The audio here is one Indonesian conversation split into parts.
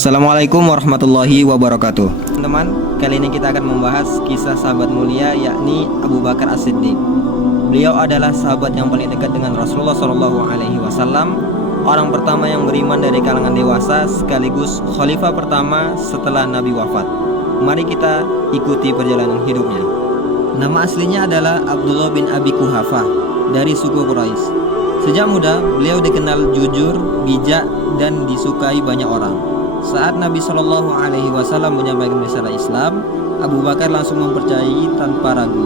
Assalamualaikum warahmatullahi wabarakatuh. Teman-teman, kali ini kita akan membahas kisah sahabat mulia yakni Abu Bakar As-Siddiq. Beliau adalah sahabat yang paling dekat dengan Rasulullah SAW, orang pertama yang beriman dari kalangan dewasa sekaligus khalifah pertama setelah Nabi wafat. Mari kita ikuti perjalanan hidupnya. Nama aslinya adalah Abdullah bin Abi Quhafah dari suku Quraisy. Sejak muda beliau dikenal jujur, bijak, dan disukai banyak orang. Saat Nabi SAW menyampaikan risalah Islam, Abu Bakar langsung mempercayai tanpa ragu.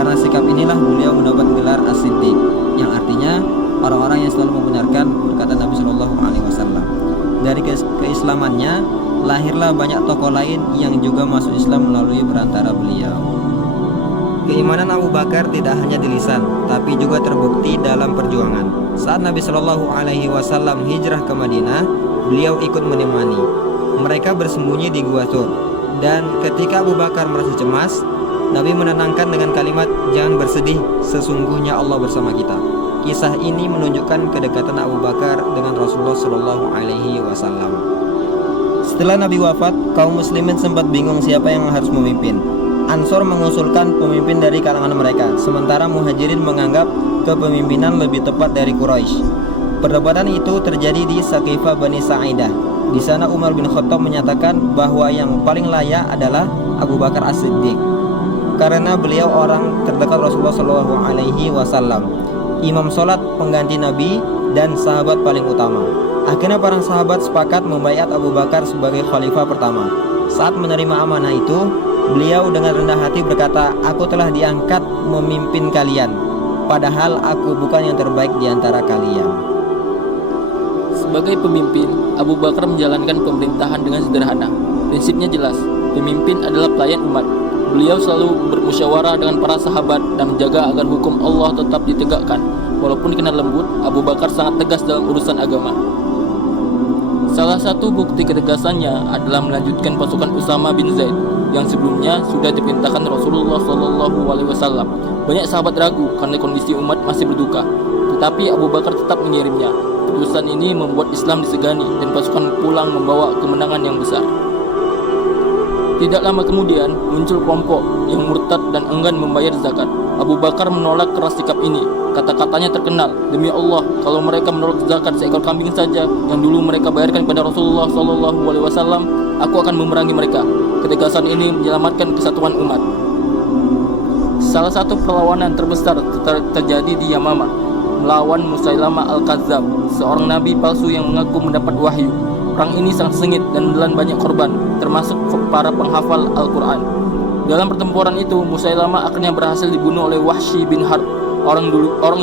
Karena sikap inilah beliau mendapat gelar As-Siddiq, yang artinya orang-orang yang selalu membenarkan perkataan Nabi SAW. Dari keislamannya lahirlah banyak tokoh lain yang juga masuk Islam melalui perantara beliau. Keimanan Abu Bakar tidak hanya di lisan, tapi juga terbukti dalam perjuangan. Saat Nabi SAW hijrah ke Madinah, beliau ikut menemani. Mereka bersembunyi di Gua Thur. Dan ketika Abu Bakar merasa cemas, Nabi menenangkan dengan kalimat, "Jangan bersedih, sesungguhnya Allah bersama kita." Kisah ini menunjukkan kedekatan Abu Bakar dengan Rasulullah SAW. Setelah Nabi wafat, kaum muslimin sempat bingung siapa yang harus memimpin. Ansor mengusulkan pemimpin dari kalangan mereka, sementara Muhajirin menganggap kepemimpinan lebih tepat dari Quraisy. Perdebatan itu terjadi di Saqifah Bani Sa'idah. Di sana Umar bin Khattab menyatakan bahwa yang paling layak adalah Abu Bakar As-Siddiq karena beliau orang terdekat Rasulullah SAW, imam sholat pengganti Nabi, dan sahabat paling utama. Akhirnya para sahabat sepakat membaiat Abu Bakar sebagai khalifah pertama. Saat menerima amanah itu, beliau dengan rendah hati berkata, "Aku telah diangkat memimpin kalian, padahal aku bukan yang terbaik di antara kalian." Sebagai pemimpin, Abu Bakar menjalankan pemerintahan dengan sederhana. Prinsipnya jelas, pemimpin adalah pelayan umat. Beliau selalu bermusyawarah dengan para sahabat dan menjaga agar hukum Allah tetap ditegakkan. Walaupun dikenal lembut, Abu Bakar sangat tegas dalam urusan agama. Salah satu bukti ketegasannya adalah melanjutkan pasukan Usama bin Zaid yang sebelumnya sudah diperintahkan Rasulullah SAW. Banyak sahabat ragu karena kondisi umat masih berduka, tetapi Abu Bakar tetap mengirimnya. Keputusan ini membuat Islam disegani dan pasukan pulang membawa kemenangan yang besar. Tidak lama kemudian muncul kelompok yang murtad dan enggan membayar zakat. Abu Bakar menolak keras sikap ini. Kata-katanya terkenal, "Demi Allah, kalau mereka menolak zakat seekor kambing saja yang dulu mereka bayarkan kepada Rasulullah SAW, aku akan memerangi mereka." Ketegasan ini menyelamatkan kesatuan umat. Salah satu perlawanan terbesar terjadi di Yamamah melawan Musailamah Al-Kadzab, seorang nabi palsu yang mengaku mendapat wahyu. Perang ini sangat sengit dan menelan banyak korban, termasuk para penghafal Al-Quran. Dalam pertempuran itu, Musailamah akhirnya berhasil dibunuh oleh Wahsy bin Harb, orang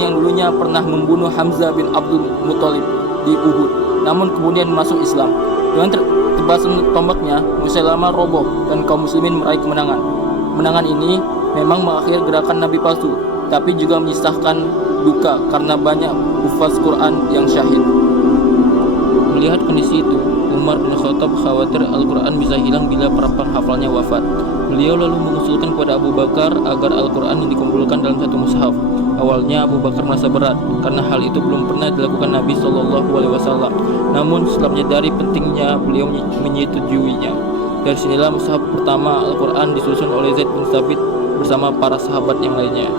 yang dulunya pernah membunuh Hamzah bin Abdul Muthalib di Uhud, namun kemudian masuk Islam. Dengan tebasan tombaknya, Musailamah roboh dan kaum muslimin meraih kemenangan. Kemenangan ini memang mengakhiri gerakan nabi palsu, tapi juga menyisahkan duka karena banyak hufaz Quran yang syahid. Melihat kondisi itu, Umar bin Khattab khawatir Al-Quran bisa hilang bila para penghafalnya wafat. Beliau lalu mengusulkan kepada Abu Bakar agar Al-Quran dikumpulkan dalam satu mushaf. Awalnya Abu Bakar merasa berat karena hal itu belum pernah dilakukan Nabi SAW. Namun setelah menyadari pentingnya, beliau menyetujuinya. Dari sinilah mushaf pertama Al-Quran disusun oleh Zaid bin Thabit bersama para sahabat yang lainnya.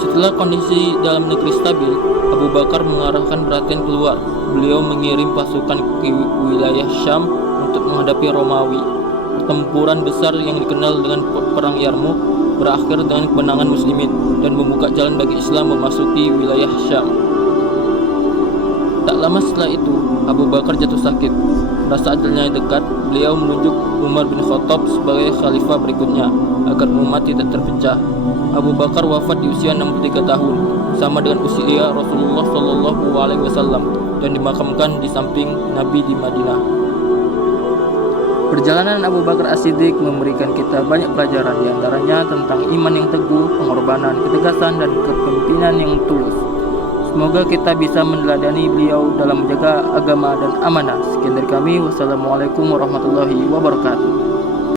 Setelah kondisi dalam negeri stabil, Abu Bakar mengarahkan perhatian keluar. Beliau mengirim pasukan ke wilayah Syam untuk menghadapi Romawi. Pertempuran besar yang dikenal dengan Perang Yarmuk berakhir dengan kemenangan muslimin dan membuka jalan bagi Islam memasuki wilayah Syam. Tak lama setelah itu, Abu Bakar jatuh sakit. Merasa ajalnya dekat, beliau menunjuk Umar bin Khattab sebagai khalifah berikutnya agar umat tidak terpecah. Abu Bakar wafat di usia 63 tahun, sama dengan usia Rasulullah SAW, dan dimakamkan di samping Nabi di Madinah. Perjalanan Abu Bakar As-Siddiq memberikan kita banyak pelajaran, diantaranya tentang iman yang teguh, pengorbanan, ketegasan, dan kepemimpinan yang tulus. Semoga kita bisa meneladani beliau dalam menjaga agama dan amanah. Sekian dari kami. Wassalamualaikum warahmatullahi wabarakatuh.